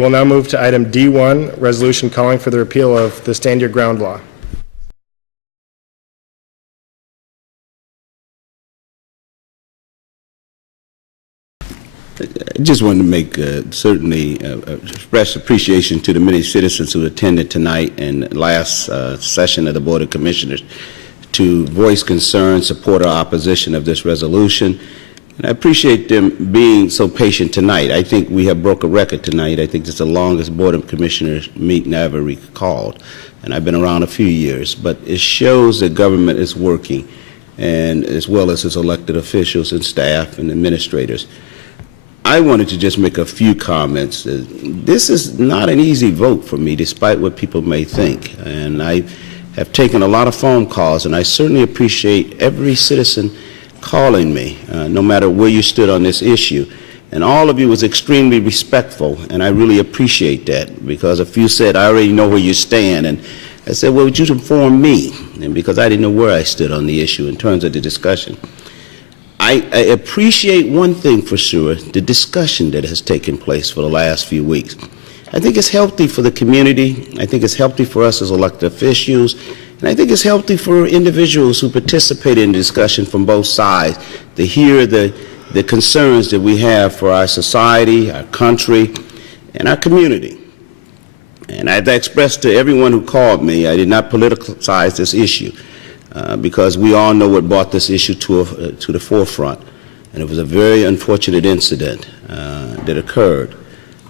We'll now move to item D1, resolution calling for the repeal of the Stand Your Ground law. I just wanted to make certainly express appreciation to the many citizens who attended tonight and last session of the Board of Commissioners to voice concern, support, or opposition of this resolution. And I appreciate them being so patient tonight. I think we have broke a record tonight. I think it's the longest Board of Commissioners meeting I ever recalled. And I've been around a few years. But it shows that government is working, and as well as its elected officials and staff and administrators. I wanted to just make a few comments. This is not an easy vote for me, despite what people may think. And I have taken a lot of phone calls, and I certainly appreciate every citizen calling me, no matter where you stood on this issue. And all of you was extremely respectful, and I really appreciate that, because a few said, I already know where you stand. And I said, well, would you inform me? And because I didn't know where I stood on the issue in terms of the discussion. I appreciate one thing for sure, the discussion that has taken place for the last few weeks. I think it's healthy for the community. I think it's healthy for us as elected officials. And I think it's healthy for individuals who participate in the discussion from both sides to hear the concerns that we have for our society, our country, and our community. And I've expressed to everyone who called me, I did not politicize this issue. Because we all know what brought this issue to the forefront. And it was a very unfortunate incident that occurred.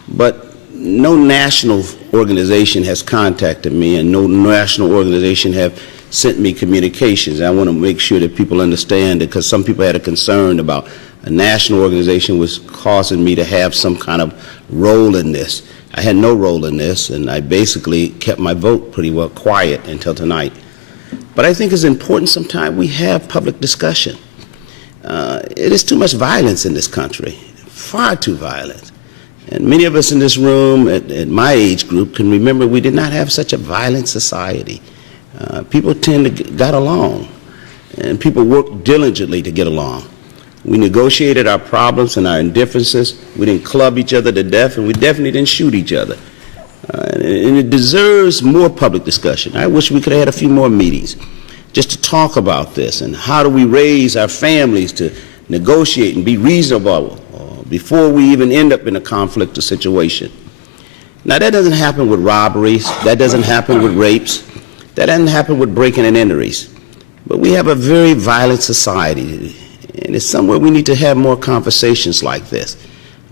But no national organization has contacted me, and no national organization have sent me communications. I want to make sure that people understand that, because some people had a concern about a national organization was causing me to have some kind of role in this. I had no role in this, and I basically kept my vote pretty well quiet until tonight. But I think it's important sometimes we have public discussion. It is too much violence in this country, far too violent. And many of us in this room at my age group can remember we did not have such a violent society. People tend to got along, and people worked diligently to get along. We negotiated our problems and our indifferences. We didn't club each other to death, and we definitely didn't shoot each other. And it deserves more public discussion. I wish we could have had a few more meetings just to talk about this, and how do we raise our families to negotiate and be reasonable before we even end up in a conflict or situation. Now, that doesn't happen with robberies. That doesn't happen with rapes. That doesn't happen with breaking and entries. But we have a very violent society, and it's somewhere we need to have more conversations like this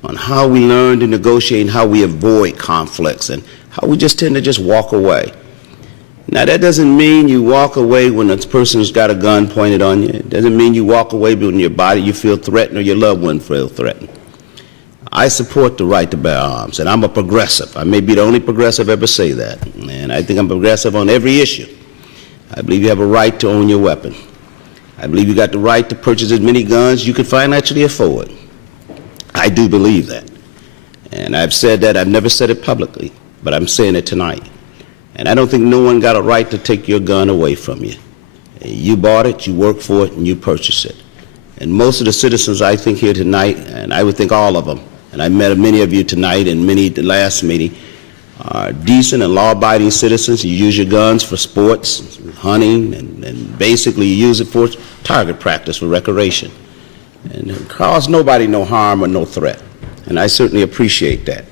on how we learn to negotiate and how we avoid conflicts and how we just tend to just walk away. Now, that doesn't mean you walk away when a person's got a gun pointed on you. It doesn't mean you walk away when your body you feel threatened or your loved one feel threatened. I support the right to bear arms, and I'm a progressive. I may be the only progressive ever say that, and I think I'm progressive on every issue. I believe you have a right to own your weapon. I believe you got the right to purchase as many guns you can financially afford. I do believe that. And I've said that. I've never said it publicly, but I'm saying it tonight. And I don't think no one got a right to take your gun away from you. You bought it, you worked for it, and you purchased it. And most of the citizens I think here tonight, and I would think all of them, and I met many of you tonight and many at the last meeting, are decent and law-abiding citizens. You use your guns for sports, hunting, and basically you use it for target practice, for recreation. And it caused nobody no harm or no threat. And I certainly appreciate that.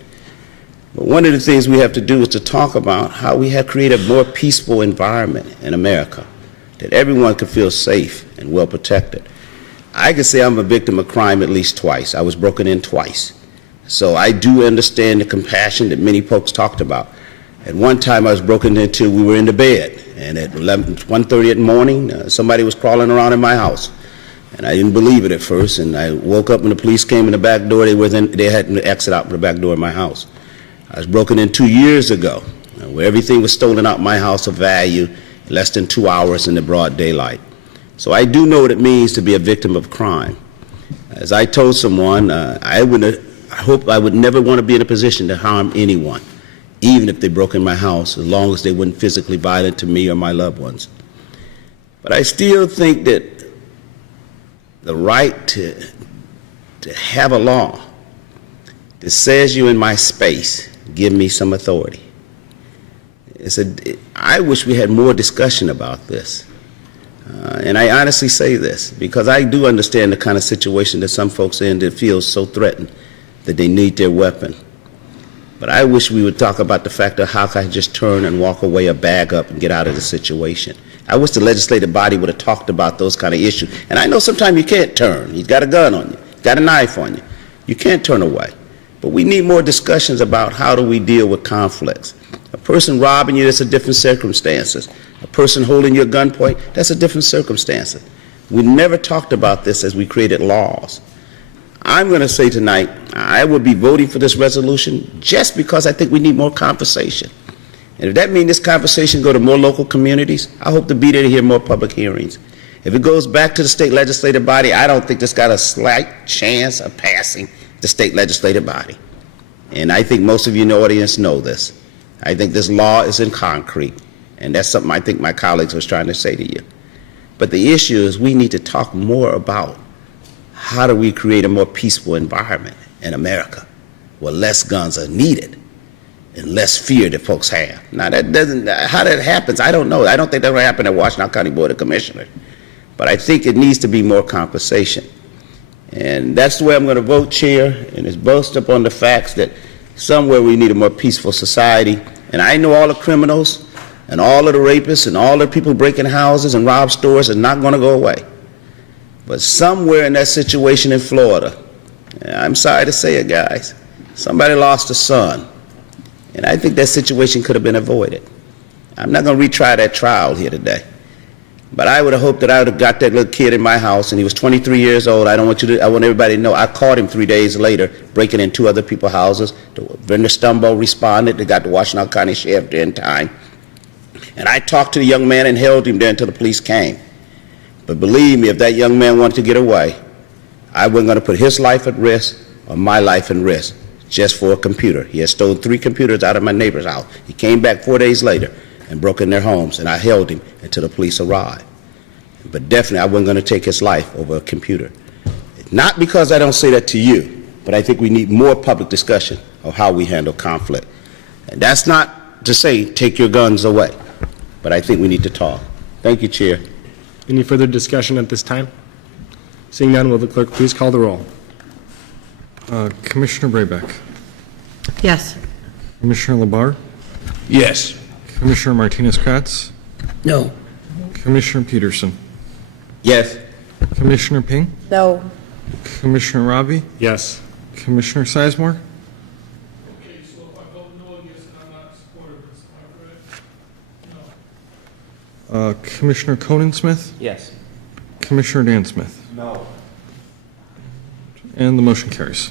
But one of the things we have to do is to talk about how we have created a more peaceful environment in America, that everyone could feel safe and well protected. I can say I'm a victim of crime at least twice. I was broken in twice. So I do understand the compassion that many folks talked about. At one time I was broken into, we were in the bed, and at 1:30 in the morning, somebody was crawling around in my house. And I didn't believe it at first, and I woke up when the police came in the back door. They had an exit out the back door of my house. I was broken in 2 years ago, where everything was stolen out my house of value, less than 2 hours in the broad daylight. So I do know what it means to be a victim of crime. As I told someone, I hope I would never want to be in a position to harm anyone, even if they broke in my house, as long as they weren't physically violent to me or my loved ones. But I still think that the right to have a law that says you're in my space, give me some authority. I wish we had more discussion about this. And I honestly say this because I do understand the kind of situation that some folks are in that feel so threatened that they need their weapon. But I wish we would talk about the fact of how can I just turn and walk away or bag up and get out of the situation. I wish the legislative body would have talked about those kind of issues. And I know sometimes you can't turn. He's got a gun on you. He's got a knife on you. You can't turn away. But we need more discussions about how do we deal with conflicts. A person robbing you, that's a different circumstances. A person holding you at gunpoint, that's a different circumstance. We never talked about this as we created laws. I'm going to say tonight, I will be voting for this resolution just because I think we need more conversation. And if that means this conversation go to more local communities, I hope to be there to hear more public hearings. If it goes back to the state legislative body, I don't think this got a slight chance of passing the state legislative body. And I think most of you in the audience know this. I think this law is in concrete, and that's something I think my colleagues was trying to say to you. But the issue is we need to talk more about how do we create a more peaceful environment in America where less guns are needed and less fear that folks have. Now, that doesn't, how that happens, I don't know. I don't think that will happen at Washington County Board of Commissioners. But I think it needs to be more conversation. And that's the way I'm going to vote, Chair, and it's based upon the facts that somewhere we need a more peaceful society. And I know all the criminals and all of the rapists and all the people breaking houses and rob stores are not going to go away. But somewhere in that situation in Florida, I'm sorry to say it, guys, somebody lost a son. And I think that situation could have been avoided. I'm not going to retry that trial here today. But I would have hoped that I would have got that little kid in my house, and he was 23 years old. I want everybody to know I caught him 3 days later breaking in 2 other people's houses. Brenda Stumbo responded. They got the Washington County Sheriff there in time. And I talked to the young man and held him there until the police came. But believe me, if that young man wanted to get away, I wasn't going to put his life at risk or my life at risk just for a computer. He had stolen 3 computers out of my neighbor's house. He came back 4 days later and broke in their homes, and I held him until the police arrived. But definitely, I wasn't going to take his life over a computer. Not because I don't say that to you, but I think we need more public discussion of how we handle conflict. And that's not to say take your guns away, but I think we need to talk. Thank you, Chair. Any further discussion at this time? Seeing none, will the clerk please call the roll? Commissioner Brayback. Yes. Commissioner Labar. Yes. Commissioner Martinez-Kratz. No. Commissioner Peterson. Yes. Commissioner Ping. No. Commissioner Robbie. Yes. Commissioner Sizemore. Okay, so if I vote no, I guess I'm not supportive of this, am I correct? No. Commissioner Conan Smith. Yes. Commissioner Dan Smith. No. And the motion carries.